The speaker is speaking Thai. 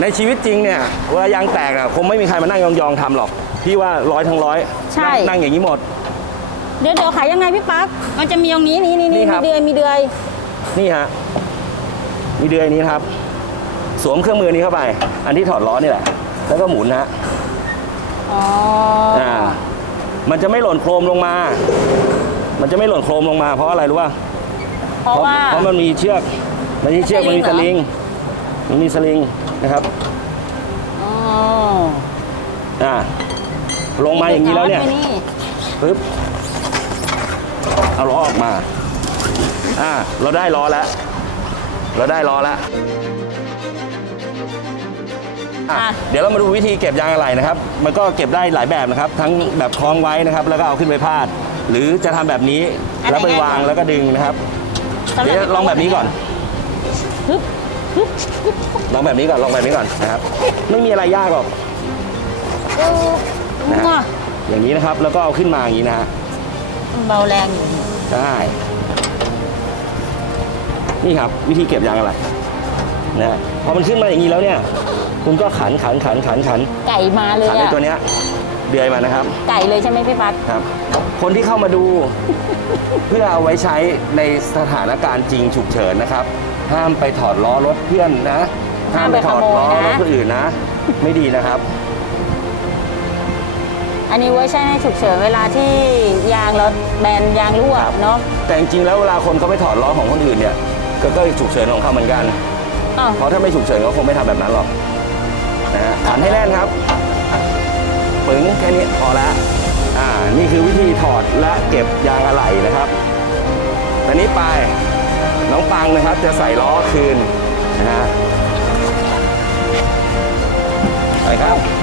ในชีวิตจริงเนี่ยเวลายางแตกอะคงไม่มีใครมานั่งยองๆทำหรอก พี่ว่าร้อยทั้งร้อยใช่ นั่งนั่งอย่างนี้หมด เดี๋ยวเดี๋ยวขายยังไงพี่ปั๊กมันจะมีตรงนี้นี่นี่นี่นี่ครัมีบเดือยมีเดือยนี่ฮะมีเดือยนี้นะครับ สวมเครื่องมือนี้เข้าไป อันที่ถอดล้อนี่แหละ แล้วก็หมุนนะฮะอ๋อออ่า มันจะไม่หล่นโครมลงมา มันจะไม่หล่นโครมลงมา เพราะอะไรรู้ป่ะเพราะว่า เพราะมันมีเชือก มันมีเชือกมันมีสลิงมันมีสลิง นะครับอ๋ออ่าลงมาอย่างนี้แล้วเนี่ยไปนี่ปึ๊บเอาล้อออกมา อ่า เราได้ล้อแล้ว เราได้ล้อแล้วอะอะเดี๋ยวเรามาดูวิธีเก็บยางอะไหล่นะครับ มันก็เก็บได้หลายแบบนะครับ ทั้งแบบคล้องไว้นะครับ แล้วก็เอาขึ้นไปพาด หรือจะทำแบบนี้ แล้วไปวางแล้วก็ดึงนะครับสำหเดี๋ยวลองแบบนี้ก่อนฮึบ ลองแบบนี้ก่อนลองแบบนี้ก่อนนะครับ ไม่มีอะไรยากหรอกเออนะฮะมั่วอย่างนี้นะครับ แล้วก็เอาขึ้นมาอย่างนี้นะฮะมันเบาแรงอยู่ได้นี่ครับ วิธีเก็บยางอะไรนะฮะพอมันขึ้นมาอย่างนี้แล้วเนี่ย คุณก็ขันขันขันขันขันไก่มาเลยขันในอะตัวเนี้ยเดือยมานะครับ ไก่เลยใช่ไหมพี่ปั๊กครับ คนที่เข้ามาดู เพื่อเอาไว้ใช้ในสถานการณ์จริงฉุกเฉินนะครับ ห้ามไปถอดล้อรถเพื่อนนะ ห้ามไปถอดขโมล้ยอนะรถคนอื่นนะ ไม่ดีนะครับ อันนี้ไว้ใช้ในฉุกเฉินเวลาที่ยางรถแบนยางรั่วครับเนาะแต่จริงๆแล้วเวลาคนเขาไปถอดล้อของคนอื่นเนี่ย ก็ก็ฉุกเฉินของเขาเหมือนกันอ้าวเพราะถ้าไม่ฉุกเฉินเขาคงไม่ทำแบบนั้นหรอกนะฮะขันให้แน่นครับปึ๋งแค่นี้พอละอ่านี่คือวิธีถอดและเก็บยางอะไหล่นะครับตอนนี้ไป น้องปังนะครับ จะใส่ล้อคืนนะฮะไปครับ